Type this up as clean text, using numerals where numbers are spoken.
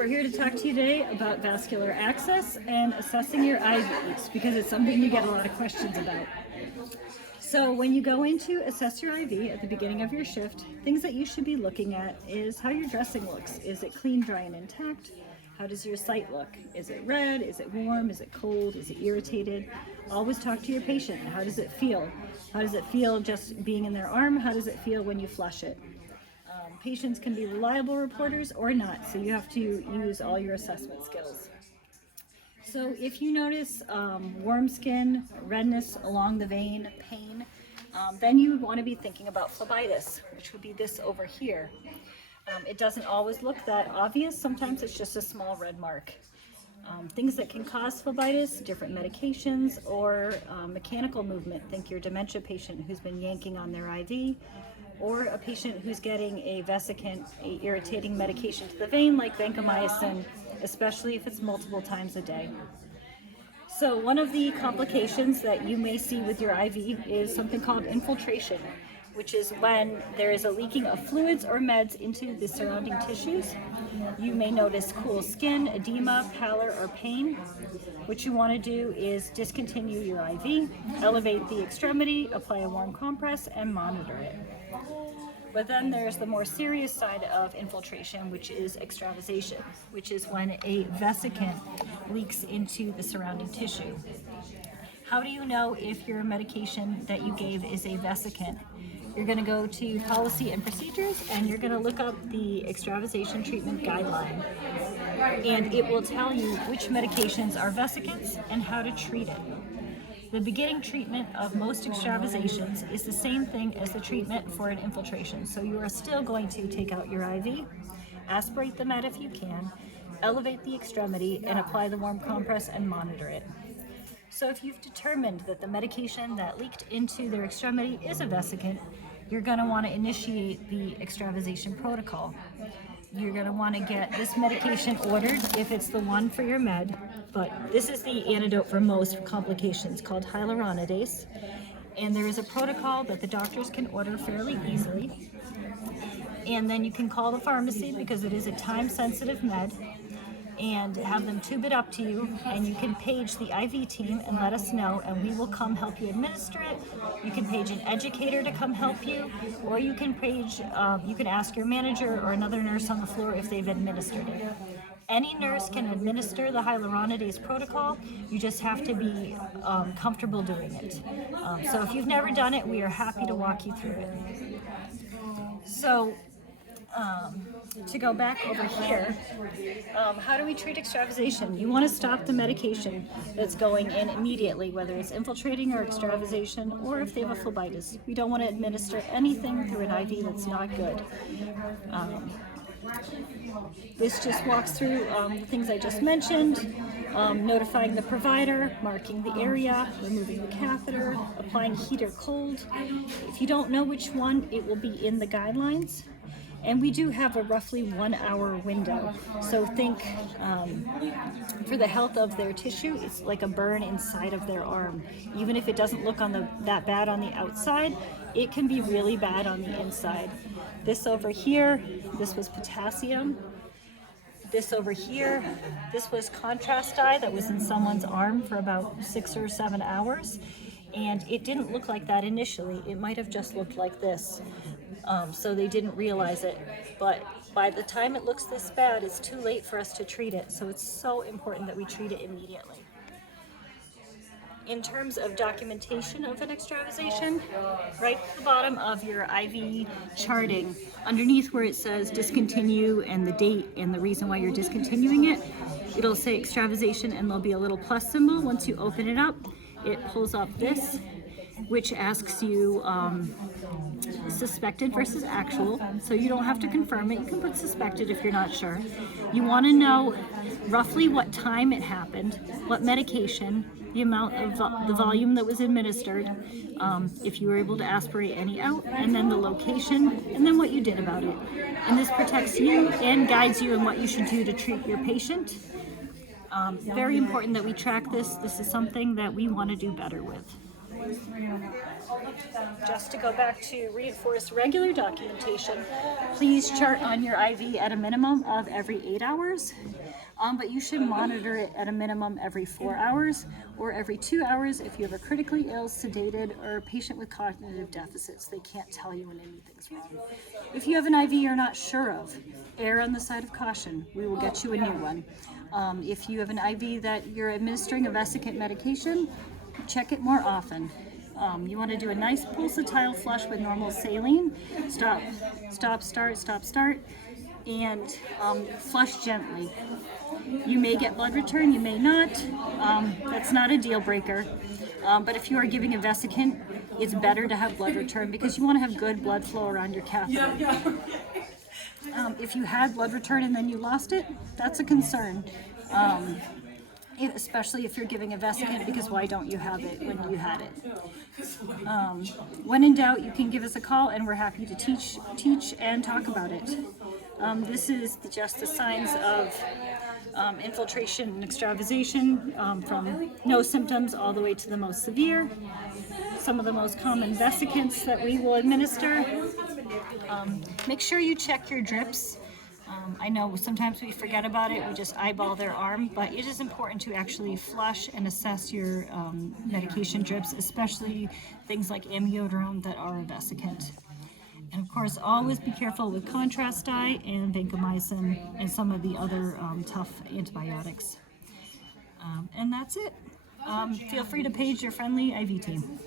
We're here to talk to you today about vascular access and assessing your IVs because it's something you get a lot of questions about. So when you go in to assess your IV at the beginning of your shift, things that you should be looking at is how your dressing looks. Is it clean, dry, and intact? How does your site look? Is it red? Is it warm? Is it cold? Is it irritated? Always talk to your patient. How does it feel? How does it feel just being in their arm? How does it feel when you flush it? Patients can be reliable reporters or not, so you have to use all your assessment skills. So if you notice warm skin, redness along the vein, pain, then you would want to be thinking about phlebitis, which would be this over here. It doesn't always look that obvious. Sometimes it's just a small red mark. Things that can cause phlebitis, different medications, or mechanical movement. Think your dementia patient who's been yanking on their IV, or a patient who's getting a vesicant, a irritating medication to the vein like vancomycin, especially if it's multiple times a day. So one of the complications that you may see with your IV is something called infiltration, which is when there is a leaking of fluids or meds into the surrounding tissues. You may notice cool skin, edema, pallor, or pain. What you want to do is discontinue your IV, elevate the extremity, apply a warm compress, and monitor it. But then there's the more serious side of infiltration, which is extravasation, which is when a vesicant leaks into the surrounding tissue. How do you know if your medication that you gave is a vesicant? You're going to go to policy and procedures and you're going to look up the extravasation treatment guideline. And it will tell you which medications are vesicants and how to treat it. The beginning treatment of most extravasations is the same thing as the treatment for an infiltration. So you are still going to take out your IV, aspirate the med if you can, elevate the extremity, and apply the warm compress and monitor it. So if you've determined that the medication that leaked into their extremity is a vesicant, you're going to want to initiate the extravasation protocol. You're going to want to get this medication ordered if it's the one for your med, but this is the antidote for most complications called hyaluronidase, and there is a protocol that the doctors can order fairly easily, and then you can call the pharmacy because it is a time-sensitive med and have them tube it up to you, and you can page the IV team and let us know, and we will come help you administer it. You can page an educator to come help you, or you can you can ask your manager or another nurse on the floor if they've administered it. Any nurse can administer the hyaluronidase protocol. You just have to be comfortable doing it. So if you've never done it, we are happy to walk you through it. So to go back over here, how do we treat extravasation? You want to stop the medication that's going in immediately, whether it's infiltrating or extravasation, or if they have a phlebitis. We don't want to administer anything through an IV that's not good. This just walks through the things I just mentioned, notifying the provider, marking the area, removing the catheter, applying heat or cold. If you don't know which one, it will be in the guidelines. And we do have a roughly 1 hour window. So think for the health of their tissue, it's like a burn inside of their arm. Even if it doesn't look that bad on the outside, it can be really bad on the inside. This over here, this was potassium. This over here, this was contrast dye that was in someone's arm for about 6 or 7 hours. And it didn't look like that initially. It might have just looked like this. So they didn't realize it. But by the time it looks this bad, it's too late for us to treat it. So it's so important that we treat it immediately. In terms of documentation of an extravasation, right at the bottom of your IV charting, underneath where it says discontinue and the date and the reason why you're discontinuing it, it'll say extravasation and there'll be a little plus symbol. Once you open it up, it pulls up this, which asks you suspected versus actual, so you don't have to confirm it. You can put suspected if you're not sure. You want to know roughly what time it happened, what medication, the amount of the volume that was administered, if you were able to aspirate any out, and then the location, and then what you did about it. And this protects you and guides you in what you should do to treat your patient. Very important that we track this. This is something that we want to do better with. Just to go back to reinforce regular documentation, please chart on your IV at a minimum of every 8 hours, but you should monitor it at a minimum every 4 hours or every 2 hours if you have a critically ill, sedated, or a patient with cognitive deficits. They can't tell you when anything's wrong. If you have an IV you're not sure of, err on the side of caution. We will get you a new one. If you have an IV that you're administering a vesicant medication, check it more often. You want to do a nice pulsatile flush with normal saline. Stop, stop, start, stop, start, and flush gently. You may get blood return, you may not. That's not a deal breaker. But if you are giving a vesicant, it's better to have blood return because you want to have good blood flow around your catheter. If you had blood return and then you lost it, that's a concern. Especially if you're giving a vesicant, because why don't you have it when you had it? When in doubt, you can give us a call and we're happy to teach and talk about it. This is just the signs of infiltration and extravasation, from no symptoms all the way to the most severe. Some of the most common vesicants that we will administer. Make sure you check your drips. I know sometimes we forget about it, we just eyeball their arm, but it is important to actually flush and assess your medication drips, especially things like amiodarone that are a vesicant. And of course, always be careful with contrast dye and vancomycin and some of the other tough antibiotics. And that's it. Feel free to page your friendly IV team.